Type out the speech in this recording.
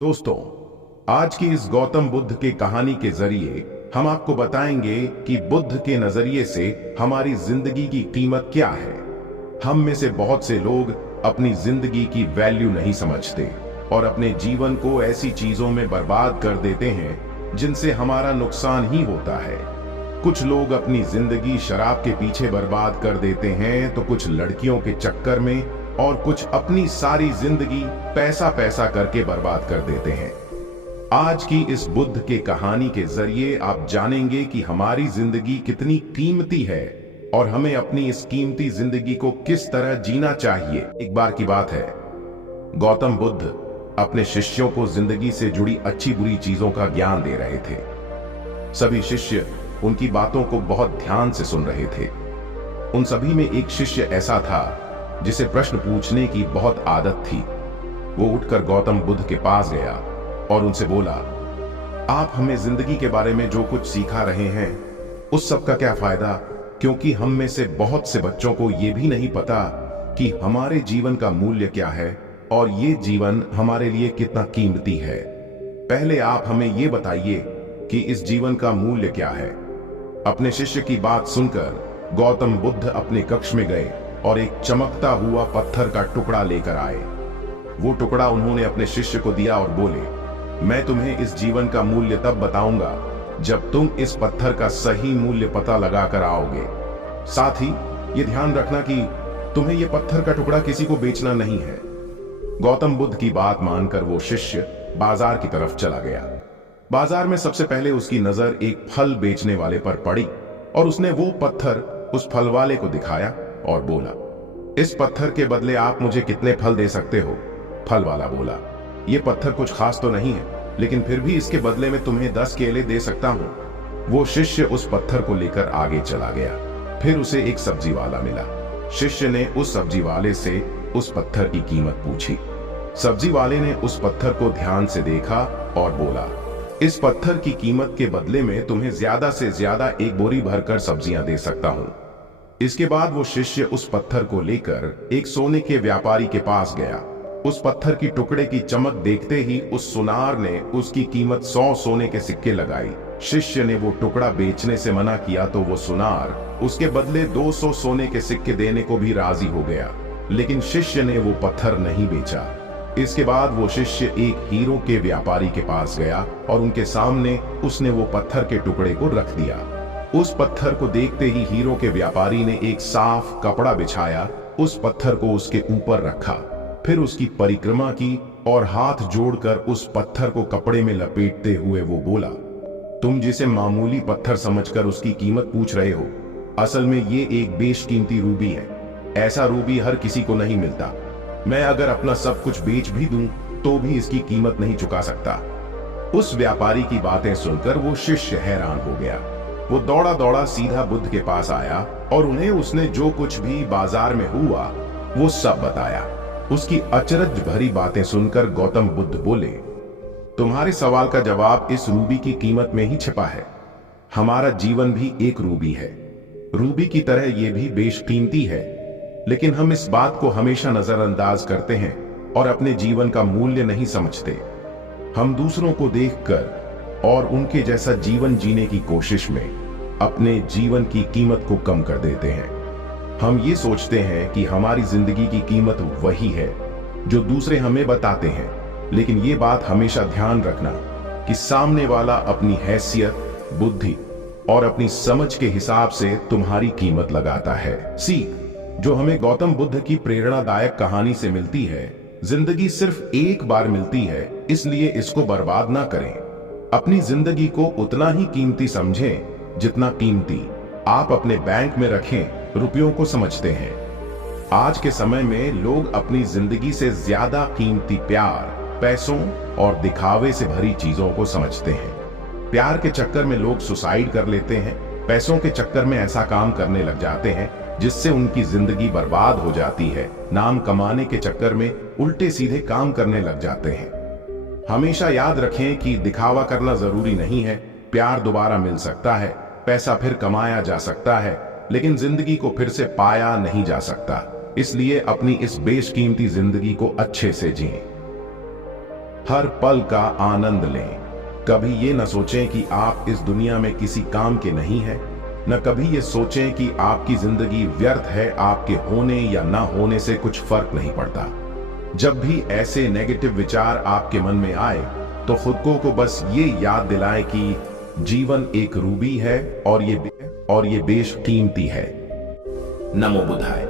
दोस्तों, आज की इस गौतम बुद्ध की कहानी के जरिए हम आपको बताएंगे कि बुद्ध के नजरिए से हमारी जिंदगी की कीमत क्या है। हम में से बहुत से लोग अपनी जिंदगी की वैल्यू नहीं समझते और अपने जीवन को ऐसी चीजों में बर्बाद कर देते हैं जिनसे हमारा नुकसान ही होता है। कुछ लोग अपनी जिंदगी शराब के पीछे बर्बाद कर देते हैं तो कुछ लड़कियों के चक्कर में और कुछ अपनी सारी जिंदगी पैसा पैसा करके बर्बाद कर देते हैं। आज की इस बुद्ध के कहानी के जरिए आप जानेंगे कि हमारी जिंदगी कितनी कीमती है और हमें अपनी इस कीमती जिंदगी को किस तरह जीना चाहिए। एक बार की बात है, गौतम बुद्ध अपने शिष्यों को जिंदगी से जुड़ी अच्छी बुरी चीजों का ज्ञान दे रहे थे। सभी शिष्य उनकी बातों को बहुत ध्यान से सुन रहे थे। उन सभी में एक शिष्य ऐसा था जिसे प्रश्न पूछने की बहुत आदत थी। वो उठकर गौतम बुद्ध के पास गया और उनसे बोला, आप हमें जिंदगी के बारे में जो कुछ सिखा रहे हैं उस सब का क्या फायदा, क्योंकि हम में से बहुत से बच्चों को ये भी नहीं पता कि हमारे जीवन का मूल्य क्या है और ये जीवन हमारे लिए कितना कीमती है। पहले आप हमें ये बताइए कि इस जीवन का मूल्य क्या है। अपने शिष्य की बात सुनकर गौतम बुद्ध अपने कक्ष में गए और एक चमकता हुआ पत्थर का टुकड़ा लेकर आए। वो टुकड़ा उन्होंने अपने शिष्य को दिया और बोले, मैं तुम्हें इस जीवन का मूल्य तब बताऊंगा जब तुम इस पत्थर का सही मूल्य पता लगा कर आओगे। साथ ही ये ध्यान रखना कि तुम्हें ये पत्थर का टुकड़ा किसी को बेचना नहीं है। गौतम बुद्ध की बात मानकर वो शिष्य बाजार की तरफ चला गया। बाजार में सबसे पहले उसकी नजर एक फल बेचने वाले पर पड़ी और उसने वो पत्थर उस फल वाले को दिखाया और बोला, इस पत्थर के बदले आप मुझे कितने फल दे सकते हो? फल वाला बोला, ये पत्थर कुछ खास तो नहीं है, लेकिन फिर भी इसके बदले में तुम्हें 10 केले दे सकता हूं। वो शिष्य उस पत्थर को लेकर आगे चला गया। फिर उसे एक सब्जी वाला मिला। शिष्य ने उस सब्जी वाले से उस पत्थर की कीमत पूछी। सब्जी वाले ने उस पत्थर को ध्यान से देखा और बोला, इस पत्थर की कीमत के बदले में तुम्हें ज्यादा से ज्यादा एक बोरी भरकर सब्जियां दे सकता हूं। इसके बाद वो शिष्य उस पत्थर को लेकर एक सोने के व्यापारी के पास गया। उस पत्थर की टुकड़े की चमक देखते ही उस सुनार ने उसकी कीमत 100 सोने के सिक्के लगाई। शिष्य ने वो टुकड़ा बेचने से मना किया तो वो सुनार उसके बदले 200 सोने के सिक्के देने को भी राजी हो गया, लेकिन शिष्य ने वो पत्थर नहीं बेचा। इसके बाद वो शिष्य एक हीरो के व्यापारी के पास गया और उनके सामने उसने वो पत्थर के टुकड़े को रख दिया। उस पत्थर को देखते ही हीरो के व्यापारी ने एक साफ कपड़ा बिछाया, उस पत्थर को उसके ऊपर रखा, फिर उसकी परिक्रमा की और हाथ जोड़कर उस पत्थर को कपड़े में लपेटते हुए वो बोला, तुम जिसे मामूली पत्थर समझकर उसकी कीमत पूछ रहे हो, असल में ये एक बेशकीमती रूबी है। ऐसा रूबी हर किसी को नहीं मिलता। मैं अगर अपना सब कुछ बेच भी दूं तो भी इसकी कीमत नहीं चुका सकता। उस व्यापारी की बातें सुनकर वो शिष्य हैरान हो गया। वो दौड़ा दौड़ा सीधा बुद्ध के पास आया और उन्हें उसने जो कुछ भी बाजार में हुआ वो सब बताया। उसकी अचरज भरी बातें सुनकर गौतम बुद्ध बोले, तुम्हारे सवाल का जवाब इस रूबी की कीमत में ही छिपा है। हमारा जीवन भी एक रूबी है। रूबी की तरह ये भी बेशकीमती है, लेकिन हम इस बात को हमेशा नजरअंदाज करते हैं और अपने जीवन का मूल्य नहीं समझते। हम दूसरों को देखकर और उनके जैसा जीवन जीने की कोशिश में अपने जीवन की कीमत को कम कर देते हैं। हम ये सोचते हैं कि हमारी जिंदगी की कीमत वही है जो दूसरे हमें बताते हैं, लेकिन ये बात हमेशा ध्यान रखना कि सामने वाला अपनी हैसियत, बुद्धि और अपनी समझ के हिसाब से तुम्हारी कीमत लगाता है। सीख जो हमें गौतम बुद्ध की प्रेरणादायक कहानी से मिलती है, जिंदगी सिर्फ एक बार मिलती है, इसलिए इसको बर्बाद ना करें। अपनी जिंदगी को उतना ही कीमती समझें जितना कीमती आप अपने बैंक में रखें रुपयों को समझते हैं। आज के समय में लोग अपनी जिंदगी से ज्यादा कीमती प्यार, पैसों और दिखावे से भरी चीजों को समझते हैं। प्यार के चक्कर में लोग सुसाइड कर लेते हैं, पैसों के चक्कर में ऐसा काम करने लग जाते हैं जिससे उनकी जिंदगी बर्बाद हो जाती है। नाम कमाने के चक्कर में उल्टे सीधे काम करने लग जाते हैं। हमेशा याद रखें कि दिखावा करना जरूरी नहीं है। प्यार दोबारा मिल सकता है, पैसा फिर कमाया जा सकता है, लेकिन जिंदगी को फिर से पाया नहीं जा सकता। इसलिए अपनी इस बेशकीमती जिंदगी को अच्छे से जिएं। हर पल का आनंद लें। कभी ये न सोचें कि आप इस दुनिया में किसी काम के नहीं हैं, न कभी ये सोचें कि आपकी जिंदगी व्यर्थ है, आपके होने या ना होने से कुछ फर्क नहीं पड़ता। जब भी ऐसे नेगेटिव विचार आपके मन में आए तो खुद को बस ये याद दिलाएं कि जीवन एक रूबी है और ये बेशकीमती है। नमो बुद्धाय।